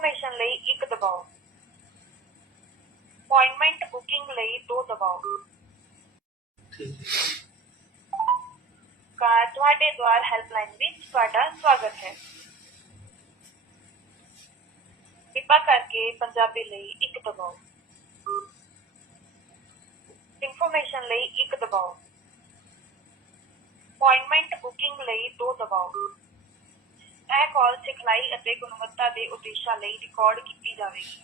Information ਲਈ 1 ਦਬਾਓ। Appointment booking ਲਈ 2 ਦਬਾਓ। ਕਾ ਤੁਹਾਡੇ ਦੁਆਰ ਹੈਲਪਲਾਈਨ ਵਿੱਚ ਤੁਹਾਡਾ ਸਵਾਗਤ ਹੈ। ਕਿਰਪਾ ਕਰਕੇ ਪੰਜਾਬੀ ਲਈ 1 ਦਬਾਓ। ਇਨਫੋਰਮੇਸ਼ਨ ਲਈ 1 ਦਬਾਓ। ਅਪਾਇੰਟਮੈਂਟ ਬੁਕਿੰਗ ਲਈ 2 ਦਬਾਓ। ਇਹ ਕਾਲ ਸਿਖਲਾਈ ਅਤੇ ਗੁਣਵੱਤਾ ਦੇ ਉਦੇਸ਼ਾਂ ਲਈ ਰਿਕਾਰਡ ਕੀਤੀ ਜਾਵੇਗੀ।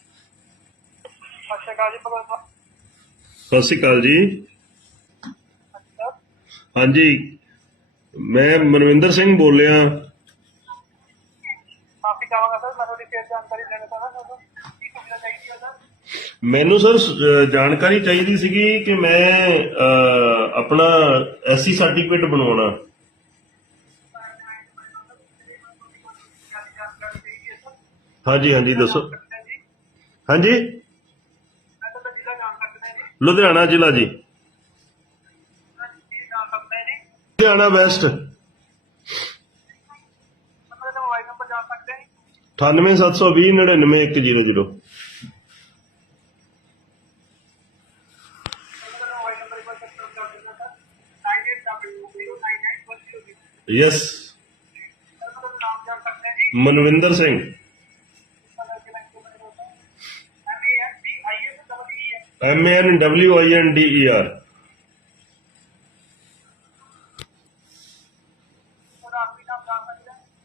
ਸਤਿ ਸ਼੍ਰੀ ਅਕਾਲ ਜੀ ਮਾਨ ਸਤਿ ਸ਼੍ਰੀ ਅਕਾਲ ਜੀ। ਹਾਂਜੀ ਮੈਂ ਮਨਵਿੰਦਰ ਸਿੰਘ ਬੋਲਿਆ। ਮਾਫੀ ਚਾਹਾਂਗਾ ਸਰ ਮੈਂ ਤੁਹਾਡੀ ਫੇਰ ਜਾਣਕਾਰੀ ਲੈਣਾ ਚਾਹੁੰਦਾ ਤੁਹਾਨੂੰ ਕੀ ਸੁਵਿਧਾ ਚਾਹੀਦੀ ਹੈ ਸਰ? ਮੈਨੂੰ ਸਰ ਸ- ਜਾਣਕਾਰੀ ਚਾਹੀਦੀ ਸੀਗੀ ਕਿ ਮੈਂ ਅਹ, ਆਪਣਾ ਐਸਸੀ ਸਰਟੀਫਿਕੇਟ ਬਣਵਾਉਣਾ। ਹਾਂਜੀ ਹਾਂਜੀ, ਦੱਸੋ। ਹਾਂਜੀ? ਮੈਂ ਤਾਂ ਜੀ। ਲੁਧਿਆਣਾ ਜ਼ਿਲ੍ਹਾ ਜੀ ਮੈਂ ਜੀ ਜਾਣ ਸਕਦਾ ਜੀ ਲੁਧਿਆਣਾ ਵੈਸਟ ਮੈਂ ਤੁਹਾਡਾ ਮੋਬਾਈਲ ਨੰਬਰ ਜਾਣ ਸਕਦਾ ਜੀ 98720 99100 ਮੈਂ ਤੁਹਾਡਾ ਮੋਬਾਈਲ ਨੰਬਰ ਇੱਕ ਵਾਰ ਚੈੱਕ ਕਰ ਦਿੰਦਾ ਸਰ 98009910 ਯੈਸ ਸਰ ਮੈਂ ਤੁਹਾਡਾ ਨਾਮ ਜਾਣ ਸਕਦਾ ਜੀ Manvinder Singh M N W I N D E R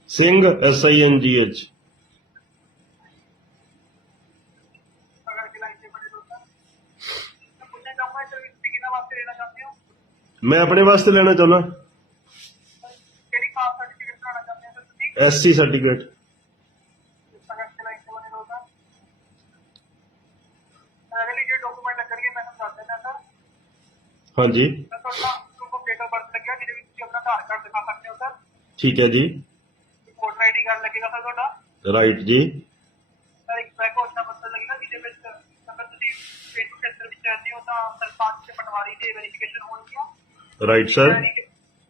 Singh S I N G H ਮੈਂ ਆਪਣੇ ਵਾਸਤੇ ਲੈਣਾ ਚਾਹੁੰਦਾ ਐਸ ਸੀ ਸਰਟੀਫਿਕੇਟ ਹਾਂਜੀ ਠੀਕ ਹੈ ਜੀ ਵੋਟਰ ਆਈਡੀ ਕਾਰਡ ਲੱਗੇਗਾ ਸਰ ਤੁਹਾਡਾ ਰਾਈਟ ਜੀ ਸਰ ਇੱਕ ਬੈਕ ਹੋਟਾ ਪੱਤਰ ਲੱਗੇਗਾ ਜਿਹਦੇ ਵਿੱਚ ਅਗਰ ਤੁਸੀਂ ਪਿੰਡ ਖੇਤਰ ਵਿੱਚ ਰਹਿੰਦੇ ਹੋ ਤਾਂ ਸਰਪੰਚ ਤੇ ਪਟਵਾਰੀ ਦੀ ਵੈਰੀਫਿਕੇਸ਼ਨ ਹੋਣੀ ਆ ਰਾਈਟ ਸਰ ਸ਼ਹਿਰੀ-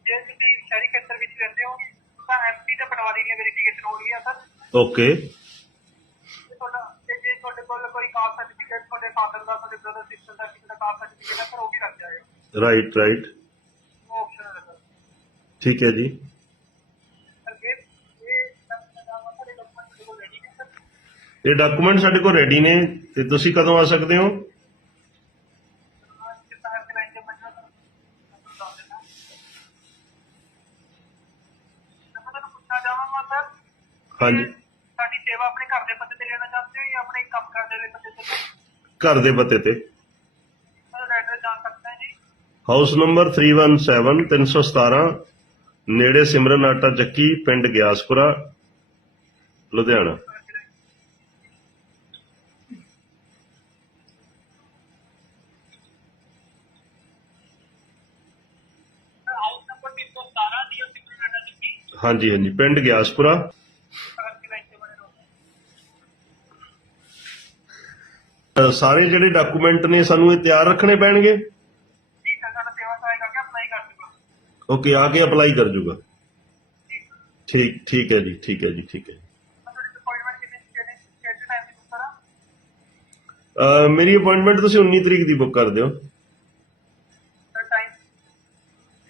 ਜੇ ਤੁਸੀਂ ਸ਼ਹਿਰੀ ਖੇਤਰ ਵਿੱਚ ਰਹਿੰਦੇ ਹੋ ਤਾਂ ਐਮਪੀ ਤੇ ਪਟਵਾਰੀ ਦੀ ਵੈਰੀਫਿਕੇਸ਼ਨ ਹੋਣੀ ਆ ਸਰ ਓਕੇ ਤੇ ਤੁਹਾਡਾ ਤੇ ਜੇ ਤੁਹਾਡੇ ਕੋਲ ਕੋਈ ਕਾਸਟ ਸਰਟੀਫਿਕੇਟ ਤੁਹਾਡੇ ਫਾਦਰ ਦਾ ਤੁਹਾਡੇ ਬ੍ਰਦਰ ਸਿਸਟਰ ਦਾ ਕਿਸੇ ਦਾ ਕਾਸਟ ਸਰਟੀਫਿਕੇਟ ਹੈ ਸਰ ਉਹ ਵੀ ਲੱਗ ਜਾਏਗਾ ਰਾਈਟ ਰਾਈਟ ਠੀਕ ਹੈ ਜੀ ਇਹ ਡਾਕੂਮੈਂਟ ਸਾਡੇ ਕੋਲ ਰੈਡੀ ਨੇ ਤੇ ਤੁਸੀਂ ਕਦੋਂ ਆ ਸਕਦੇ ਹੋ ਹਾਂਜੀ ਸਾਡੀ ਸੇਵਾ ਆਪਣੇ ਘਰ ਦੇ ਪੱਤੇ ਤੇ ਲੈਣਾ ਚਾਹੁੰਦੇ ਹੋ ਜਾਂ ਆਪਣੇ ਕੰਮ ਕਰਦੇ ਦੇ ਪੱਤੇ ਤੇ ਘਰ ਦੇ ਪਤੇ ਤੇ ਸਰ ਐਡਰੈਸ ਜਾਣ ਸਕਦਾ ਹੈ ਜੀ ਹਾਊਸ ਨੰਬਰ 317 317 ਨੇੜੇ ਸਿਮਰਨ ਆਟਾ ਚੱਕੀ ਪਿੰਡ Gyaspura Ludhiana. Sir house number 317 ਡੀਓ ਸਿਗਨਲ ਨਾਟਾ ਜੀ ਹਾਂਜੀ ਹਾਂਜੀ ਪਿੰਡ ਗਿਆਸਪੁਰਾ। ਸਾਰੇ ਜਿਹੜੇ ਡਾਕੂਮੈਂਟ ਨੇ ਸਾਨੂੰ ਇਹ ਤਿਆਰ ਰੱਖਣੇ ਪੈਣਗੇ ਜੀ ਸਰ ਸਾਡਾ ਸੇਵਾ ਸਹਾਇਕ ਕਰਕੇ ਅਪਲਾਈ ਕਰ ਦੂੰਗਾ ਓਕੇ ਆ ਕੇ ਅਪਲਾਈ ਕਰ ਜੂਗਾ। ਠੀਕ ਠੀਕ ਹੈ ਜੀ ਠੀਕ ਹੈ ਜੀ ਠੀਕ ਹੈ ਅ, ਮੇਰੀ ਅਪਾਇੰਟਮੈਂਟ ਤੁਸੀਂ 19 ਤਰੀਕ ਦੀ ਬੁੱਕ ਕਰ ਦਿਓ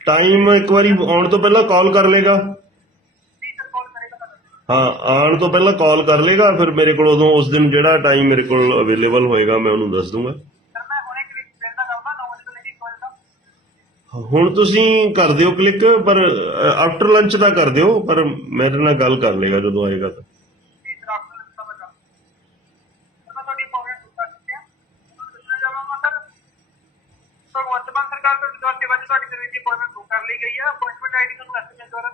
ਟਾਈਮ ਇੱਕ ਵਾਰੀ ਆਉਣ ਤੋਂ ਪਹਿਲਾਂ ਕਾਲ ਕਰ ਲੇਗਾ ਹਾਂ ਆਉਣ ਤੋਂ ਪਹਿਲਾਂ ਕਾਲ ਕਰ ਲੇਗਾ ਫਿਰ ਮੇਰੇ ਕੋਲ ਉਦੋਂ ਉਸ ਦਿਨ ਜਿਹੜਾ ਟਾਈਮ ਮੇਰੇ ਕੋਲ ਅਵੇਲੇਬਲ ਹੋਏਗਾ ਮੈਂ ਉਹਨੂੰ ਦੱਸ ਦੂੰਗਾ ਸਰ ਮੈਂ ਹੁਣੇ ਕਲਿੱਕ ਕਰਦਾ ਕਰਦਾ 9 ਵਜੇ ਤੋਂ ਲੈ ਕੇ 1 ਵਜੇ ਤੱਕ ਹੁਣ ਤੁਸੀਂ ਕਰ ਦਿਓ ਕਲਿੱਕ ਪਰ ਆਫਟਰ ਲੰਚ ਦਾ ਕਰ ਦਿਓ, ਪਰ ਮੇਰੇ ਨਾਲ ਗੱਲ ਕਰ ਲੇਗਾ ਜਦੋਂ ਆਏਗਾ ਤਾਂ। ਜੀ ਸਰ ਆਪ ਨੂੰ ਦੱਸਣਾ ਪਏਗਾ ਸਰ ਮੈਂ ਤੁਹਾਡੀ ਅਪਾਇੰਟਮੈਂਟ ਬੁੱਕ ਕਰ ਦਿੱਤੀ ਹੈ ਤੁਹਾਨੂੰ ਦੱਸਣਾ ਚਾਹਾਂਗਾ ਸਰ ਭਗਵੰਤ ਮਾਨ ਸਰਕਾਰ ਤੋਂ ਵਿਕਾਸ ਸੇਵਾ ਚ ਤੁਹਾਡੀ ਸਰਵਿਸ ਦੀ ਅਪਾਇੰਟਮੈਂਟ ਬੁੱਕ ਕਰ ਲਈ ਗਈ ਹੈ ਅਪਾਇੰਟਮੈਂਟ ਆਈਡੀ ਤੁਹਾਨੂੰ ਐਸਐਮਐਸ ਦੁਆਰਾ